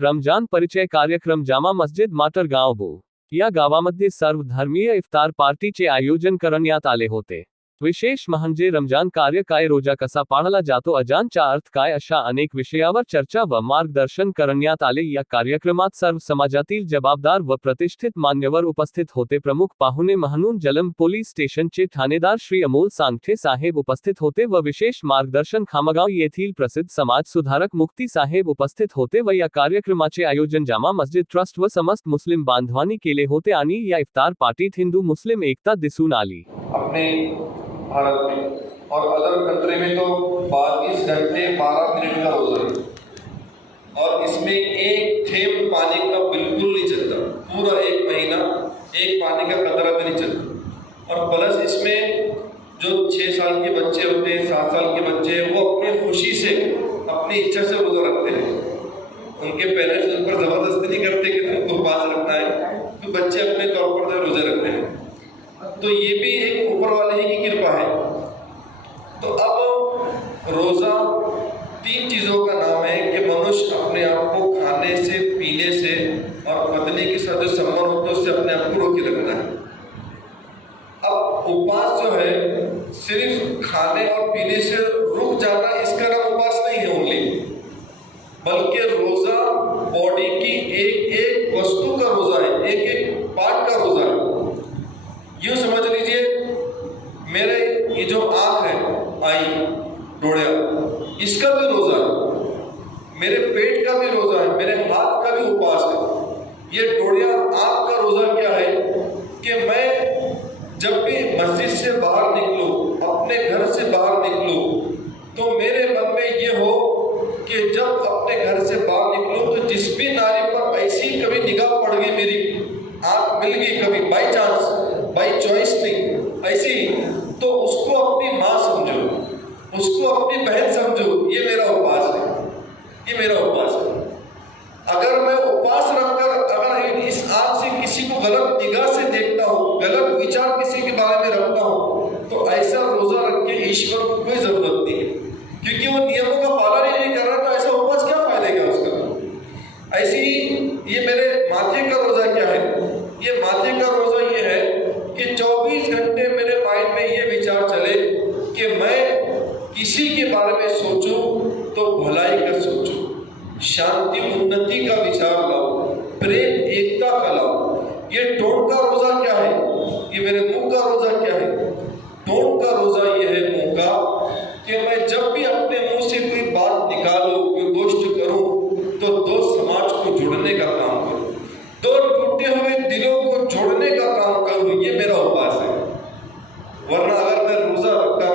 रमजान परिचय कार्यक्रम जामा मस्जिद माटर गाव बो या गावामध्ये सर्वधर्मीय इफ्तार पार्टीचे आयोजन करण्यात आले होते। विशेष म्हणजे रमजान कार्य काय, रोजा कसा पाळला जातो, अजानचा अर्थ काय, अशा अनेक विषयावर चर्चा व मार्गदर्शन करण्यात आले। या कार्यक्रमात सर्व समाजातील जबाबदार व प्रतिष्ठित मान्यवर उपस्थित होते। प्रमुख पाहुणे म्हणून जलम पोलीस स्टेशनचे ठाणेदार श्री अमोल सांगठे साहेब उपस्थित होते व विशेष मार्गदर्शन खामगाव येथील प्रसिद्ध समाज सुधारक मुक्ती साहेब उपस्थित होते व या कार्यक्रमाचे आयोजन जामा मस्जिद ट्रस्ट व समस्त मुस्लिम बांधवांनी केले होते आणि या इफ्तार पार्टीत हिंदू मुस्लिम एकता दिसून आली। अपने भारत में और अदर कंट्री में तो 22 घंटे 12 मिनट का रोजा है और इसमें एक थेंब पानी का बिल्कुल नहीं चलता, पूरा एक महीना एक पानी का कतरा भी नहीं चलता। और प्लस इसमें जो 6 साल के बच्चे होते हैं, 7 साल के बच्चे हैं, वो अपनी खुशी से अपनी इच्छा से रोजा रखते हैं। उनके पेरेंट्स उन पर जबरदस्ती नहीं करते कि तुमको उपवास रखना है, तो बच्चे अपने तौर पर रोजे रखते हैं। तो ये भी एक ऊपर वाले ही की कृपा है। तो अब रोजा 3 चीज़ों का नाम है कि मनुष्य अपने आप को खाने से, पीने से और पत्नी के साथ जो संबंध होता है उससे अपने आप को रोके रखना है। अब उपवास जो है सिर्फ खाने और पीने से रुक जाना, इसका नाम उपवास नहीं है ओनली, बल्कि रोजा बॉडी की एक एक वस्तु का रोजा है, एक एक पार्ट का रोजा है। यूँ समझ लीजिए, मेरे ये जो आँख है, आई डोड़िया, इसका भी रोजा है, मेरे पेट का भी रोजा है, मेरे हाथ का भी उपवास है। ये डोड़िया आँख का रोजा क्या है कि मैं जब भी मस्जिद से बाहर निकलूं, अपने घर से बाहर निकलूं, तो मेरे मन में ये हो कि जब अपने घर से बाहर निकलूं तो जिस भी नारी पर ऐसी कभी निगाह पड़ गई, मेरी आँख मिल गई कभी बाई चांस, बाई चॉइस नहीं ऐसी, तो उसको अपनी माँ समझो, उसको अपनी बहन समझो। ये मेरा उपवास है, ये मेरा उपवास है। अगर मैं उपवास रखकर अगर इस आँख से किसी को गलत निगाह से देखता हूँ, गलत विचार किसी के बारे में रखता हूँ, तो ऐसा रोजा रख के ईश्वर को कोई जरूरत नहीं है, क्योंकि वो नियमों का पालन ही नहीं कर रहा, तो ऐसा उपवास क्या फायदा उसका। ऐसे ही ये मेरे माथे का रोजा क्या है, ये माथे का रोजा ये है कि 24 घंटे मेरे माइंड में ये विचार चले कि मैं किसी के बारे में सोचूं तो भलाई का सोचूं, शांति उन्नति का विचार लाओ, प्रेम एकता का लाओ। ये टोन का रोजा क्या है, ये मेरे मुंह का रोजा क्या है, टोन का रोजा ये है मुंह का कि मैं जब भी अपने मुंह से कोई बात निकालूं, कोई गोष्ठ करूं, तो 2 समाज को जोड़ने का काम करूं, 2 टूटे हुए दिलों को जोड़ने का काम करूं। ये मेरा उपवास है। वरना अगर मैं रोजा रखकर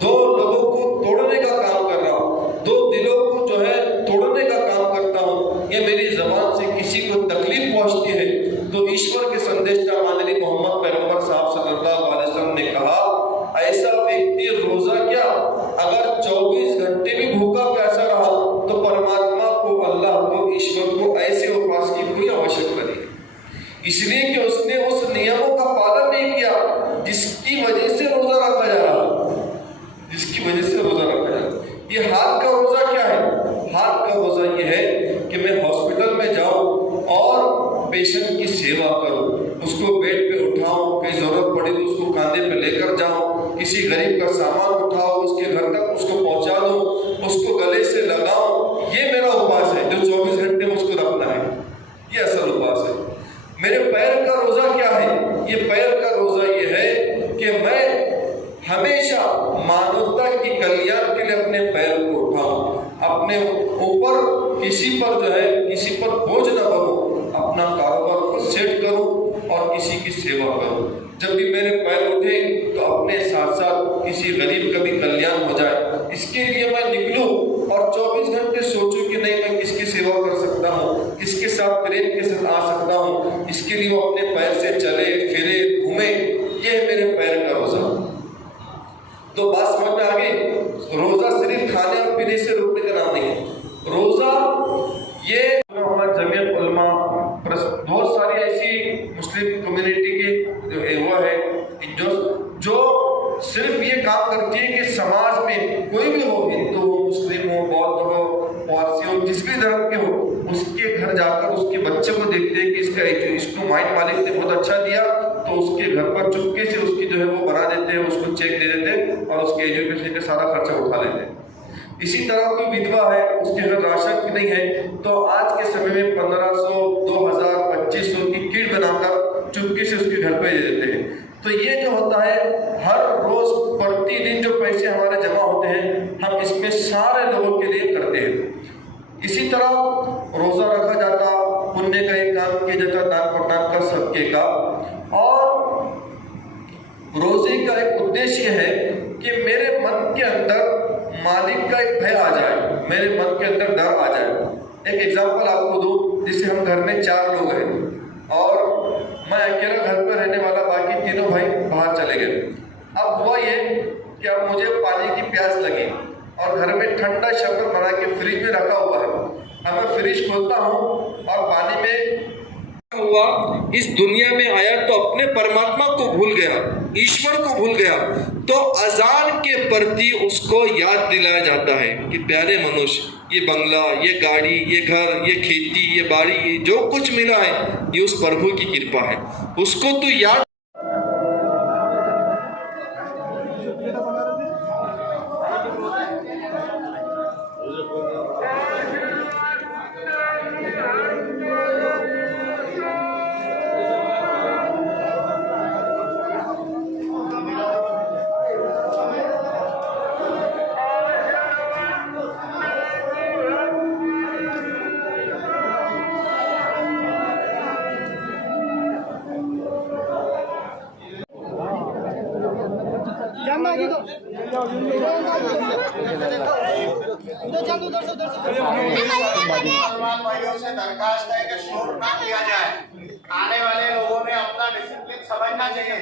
2 लोगों को तोड़ने का काम कर रहा हूँ, 2 दिलों को जो है तोड़ने का काम करता हूँ, ये मेरी जबान से किसी को तकलीफ पहुँचती है, तो ईश्वर के संदेशा माननीय मोहम्मद पैगंबर साहब सल्लल्लाहु अलैहि वसल्लम ने कहा, ऐसा व्यक्ति रोजा क्या अगर 24 घंटे भी भूखा प्यासा रहा, तो परमात्मा को, अल्लाह को, ईश्वर को ऐसे उपवास की कोई आवश्यकता नहीं, इसलिए कि उसने उस नियमों का पालन नहीं किया जिसकी वजह से रोजा रखा जा रहा, जिसकी वजह से रोजा रखा जा रहा। ये हाथ का रोजा क्या है, हाथ का रोजा ये है कि मैं हॉस्पिटल में जाऊं और पेशेंट की सेवा करूं, उसको बेड पे उठाऊं, कहीं जरूरत पड़ी तो उसको कांधे पे लेकर जाऊं, किसी गरीब का सामान उठाओ, उसके घर तक उसको पहुंचा दूं, उसको गले से लगाऊं। ये मेरा उपवास है जो 24 घंटे में उसको रखना है, ये असल उपवास है। मेरे पैर का रोजा क्या है, ये पैर का रोजा ये है कि मैं हमेशा मानवता की कल्याण के लिए अपने पैर को उठाऊं, अपने ऊपर किसी पर जो है किसी पर बोझ न बनूं, अपना कारोबार खुद सेट करूं और किसी की सेवा करूं। जब भी मेरे पैर उठे तो अपने साथ साथ किसी गरीब का भी कल्याण हो जाए, इसके लिए मैं निकलूं और 24 घंटे सोचूं कि नहीं मैं किसकी सेवा कर सकता हूँ, किसके साथ प्रेम के साथ आ सकता हूँ, इसके लिए वो अपने पैर से चले फिरे घूमे। ये है मेरे पैर का रोजा। तो बात समझ में आ गई, रोजा सिर्फ खाने और पीने से रुकने का नाम नहीं है। रोजा ये जमीयत उलमा, बहुत सारी ऐसी मुस्लिम कम्युनिटी की वो है जो सिर्फ ये काम करती है कि समाज में कोई भी हो, हिंदू हो, मुस्लिम हो, बौद्ध हो, पारसी हो, जिस भी धर्म के हो, उसके घर घर जाकर उसके बच्चे को देखते हैं कि इसको मालिक ने बहुत अच्छा दिया, तो उसके घर पर चुपके से उसकी जो है वो बना देते हैं, उसको चेक दे देते हैं और उसके एजुकेशन का सारा खर्चा उठा लेते हैं। इसी तरह कोई विधवा है, उसके घर राशन नहीं है, तो आज के समय में 1500, 2000, 2500 की किट बनाकर चुपके से उसके घर पे दे देते हैं। तो ये जो होता है, हर रोज प्रतिदिन जो पैसे हमारे जमा होते हैं, हम इसमें सारे लोगों के लिए करते हैं। इसी तरह रोजा रखा जाता, पुण्य का एक काम किया जाता, दान प्रदान का, सबके का। और रोजे का एक उद्देश्य है कि मेरे मन के अंदर मालिक का एक भय आ जाए, मेरे मन के अंदर डर आ जाए। एक एग्जांपल आपको दूं, जिससे हम घर में 4 लोग हैं और मैं अकेला घर पर रहने वाला, बाकी तीनों भाई बाहर चले गए। अब हुआ ये कि अब मुझे पानी की प्यास लगी और घर में ठंडा शरबत बना के फ्रिज में रखा हुआ है। अब मैं फ्रिज खोलता हूँ और पानी में हुआ, इस दुनिया में आया तो अपने परमात्मा को भूल गया, ईश्वर को भूल गया, तो अजान के प्रति उसको याद दिलाया जाता है कि प्यारे मनुष्य, ये बंगला, ये गाड़ी, ये घर, ये खेती, ये बाड़ी, ये जो कुछ मिला है, ये उस प्रभु की कृपा है, उसको तो याद। भाइयों से दरखास्त है कि शोर ना किया जाए, आने वाले लोगों ने अपना डिसिप्लिन समझना चाहिए।